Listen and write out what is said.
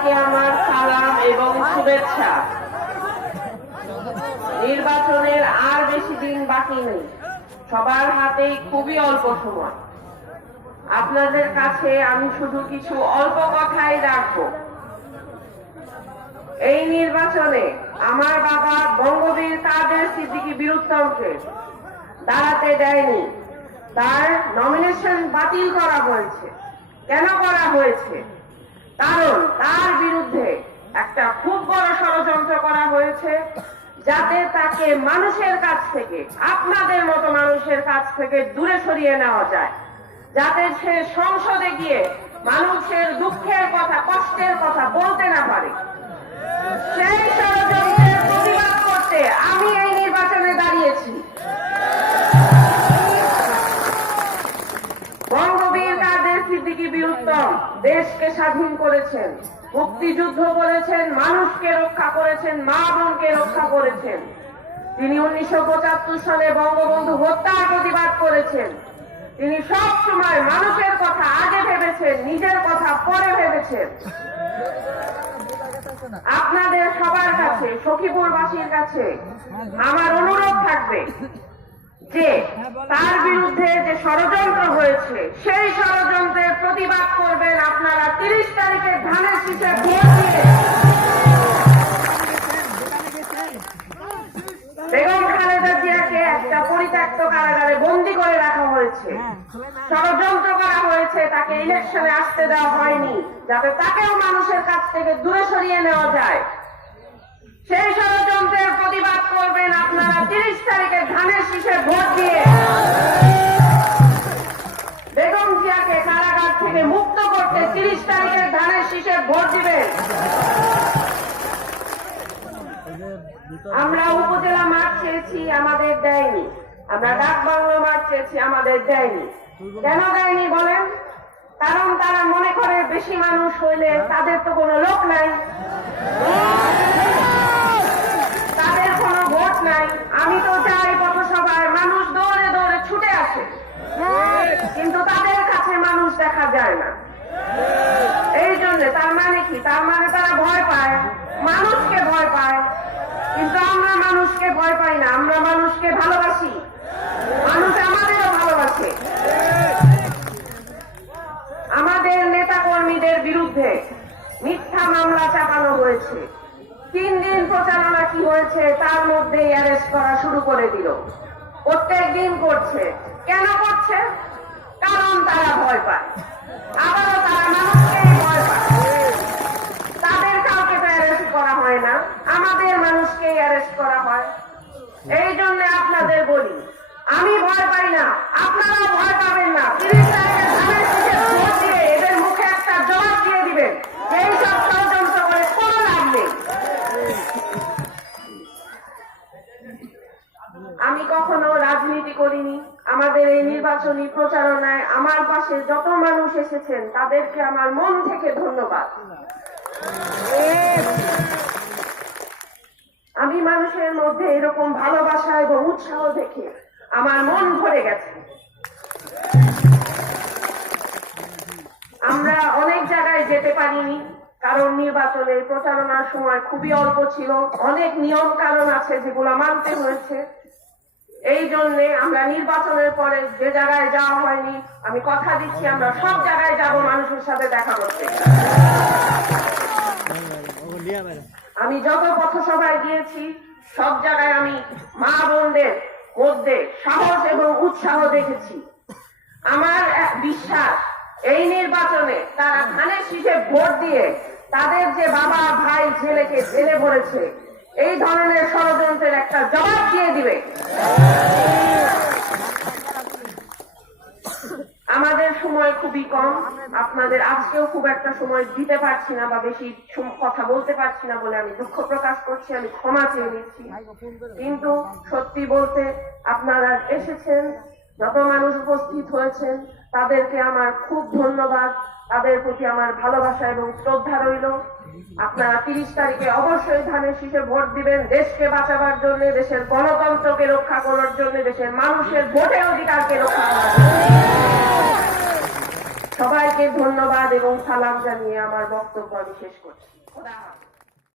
সবাইকে আমার সালাম এবং শুভেচ্ছা। নির্বাচনের আর বেশি দিন বাকি নেই, সবার হাতেই খুবই অল্প সময়। আপনাদের কাছে আমি শুধু কিছু অল্প কথাই রাখবো। এই নির্বাচনে আমার বাবা বঙ্গবীর কাদের সিদ্দিকী বীরুত্তমকে দাঁড়াতে দেয়নি, তার নমিনেশন বাতিল করা হয়েছে। কেন করা হয়েছে? কারণ তার বিরুদ্ধে একটা খুব বড় ষড়যন্ত্র করা হয়েছে, যাতে তাকে মানুষের কাছ থেকে, আপনাদের মতো মানুষের কাছ থেকে দূরে সরিয়ে নেওয়া যায়, যাতে সে সংসদে গিয়ে মানুষের দুঃখের কথা, কষ্টের কথা বলতে না পারে। সেই ষড়যন্ত্রের প্রতিবাদ করতে আমি এই নির্বাচনে দাঁড়িয়েছি। বঙ্গবীর কাদের সিদ্দিকী বীরুত্তম দেশকে স্বাধীন করেছেন, মুক্তিযুদ্ধ করেছেন, মানুষকে রক্ষা করেছেন, মা বোনকে রক্ষা করেছেন। তিনি 1975 সালে বঙ্গবন্ধু হত্যার প্রতিবাদ করেছেন। তিনি সব সময় মানুষের কথা আগে ভেবেছেন, নিজের কথা পরে ভেবেছেন। আপনাদের সবার কাছে, সখীপুরবাসীর কাছে আমার অনুরোধ থাকবে যে তার বিরুদ্ধে যে ষড়যন্ত্র হয়েছে, সেই ষড়যন্ত্রের প্রতিবাদ করবেন আপনারা 30 তারিখে ধানের শীষে ভোট দিয়ে। বেগম খালেদা জিয়াকে একটা পরিত্যক্ত কারাগারে বন্দী করে রাখা হয়েছে, ষড়যন্ত্র করা হয়েছে, তাকে ইলেকশনে আসতে দেওয়া হয়নি, যাতে তাকেও মানুষের কাছ থেকে দূরে সরিয়ে নেওয়া যায়। সেই ষড়যন্ত্রের প্রতিবাদ করবেন আপনারা 30 তারিখে ধানের শীষে ভোট দিয়ে। বেগম জিয়াকে কারাগার থেকে মুক্ত করতে 30 তারিখে ধানের শীষে ভোট দিবেন। আমরা উপজেলা মাঠ চেয়েছি, আমাদের দেয়নি। আমরা ডাকবাংলো মাঠ চেয়েছি, আমাদের দেয়নি। কেন দেয়নি বলেন? কারণ তারা মনে করে বেশি মানুষ হইলে তাদের তো কোনো লোক নাই, তাদের কোনো ভোট নাই। আমি তো যাই পথসভায়, মানুষ দৌড়ে দৌড়ে ছুটে আসে, কিন্তু তাদের কাছে মানুষ দেখা যায় না। এই জন্য তার মানে কি? তার মানে তারা ভয় পায়, মানুষকে ভয় পায়। কিন্তু আমরা মানুষকে ভয় পাই না, আমরা মানুষকে ভালোবাসি, মানুষ আমাদেরও ভালোবাসে। আমাদের নেতা কর্মীদের বিরুদ্ধে মিথ্যা মামলা চাপানো হয়েছে। 3 দিন প্রচারণা কি হয়েছে, তার মধ্যে অ্যারেস্ট করা শুরু করে দিল। প্রত্যেক দিন করছে। কেন করছে? কারণ তারা ভয় পায়। আবারও তারা মানুষকেই ভয় পায়। তাদের কাউকে তো অ্যারেস্ট করা হয় না, আমাদের মানুষকেই অ্যারেস্ট করা হয়। এই জন্য আপনাদের বলি, আমি ভয় পাই না, আপনারাও ভয় পাবেন না। 30 তারিখে ধানের শীষে ভোট দিয়ে এদের মুখে একটা জবাব দিয়ে দিবেন, এই সব ষড়যন্ত্র করে কোনো লাভ নেই। আমি কখনো রাজনীতি করিনি। আমাদের এই নির্বাচনী প্রচারণায় আমার পাশে যত মানুষ এসেছেন, তাদেরকে আমার মন থেকে ধন্যবাদ। আমি মানুষের মধ্যে এরকম ভালোবাসা এবং উৎসাহ দেখে আমার মন ভরে গেছে। আমরা অনেক জায়গায় যেতে পারিনি, কারণ নির্বাচনের প্রচারণার সময় খুবই অল্প ছিল। অনেক নিয়ম কারণ আছে যেগুলো মানতে হয়েছে। এই জন্যে আমরা নির্বাচনের পরে যে জায়গায় যাওয়া হয়নি, আমি কথা দিচ্ছি আমরা সব জায়গায় যাব মানুষের সাথে দেখা করতে। আমি যত পথসভায় গিয়েছি, সব জায়গায় আমি মা বোনদের মধ্যে সাহস এবং উৎসাহ দেখেছি। আমার বিশ্বাস, এই নির্বাচনে তারা ধানের শীষে ভোট দিয়ে তাদের যে বাবা ভাই ছেলেকে জেলে ভরেছে, এই ধরনের ষড়যন্ত্রের একটা জবাব দিয়ে দিবে। আমাদের সময় খুবই কম, আপনাদের আজকেও খুব একটা সময় দিতে পারছি না বা বেশি কথা বলতে পারছি না বলে আমি দুঃখ প্রকাশ করছি, আমি ক্ষমা চেয়ে নিচ্ছি। কিন্তু সত্যি বলতে আপনারা এসেছেন, যত মানুষ উপস্থিত হয়েছেন, তাদেরকে আমার খুব ধন্যবাদ। তাদের প্রতি আমার ভালোবাসা এবং শ্রদ্ধা রইল। আপনারা 30 তারিখে অবশ্যই ধানের শীষে ভোট দিবেন, দেশকে বাঁচাবার জন্য, দেশের গণতন্ত্রকে রক্ষা করার জন্য, দেশের মানুষের ভোটের অধিকারকে রক্ষা করার জন্য। সবাইকে ধন্যবাদ এবং সালাম জানিয়ে আমার বক্তব্য আমি শেষ করছি। খোদা হাফেজ।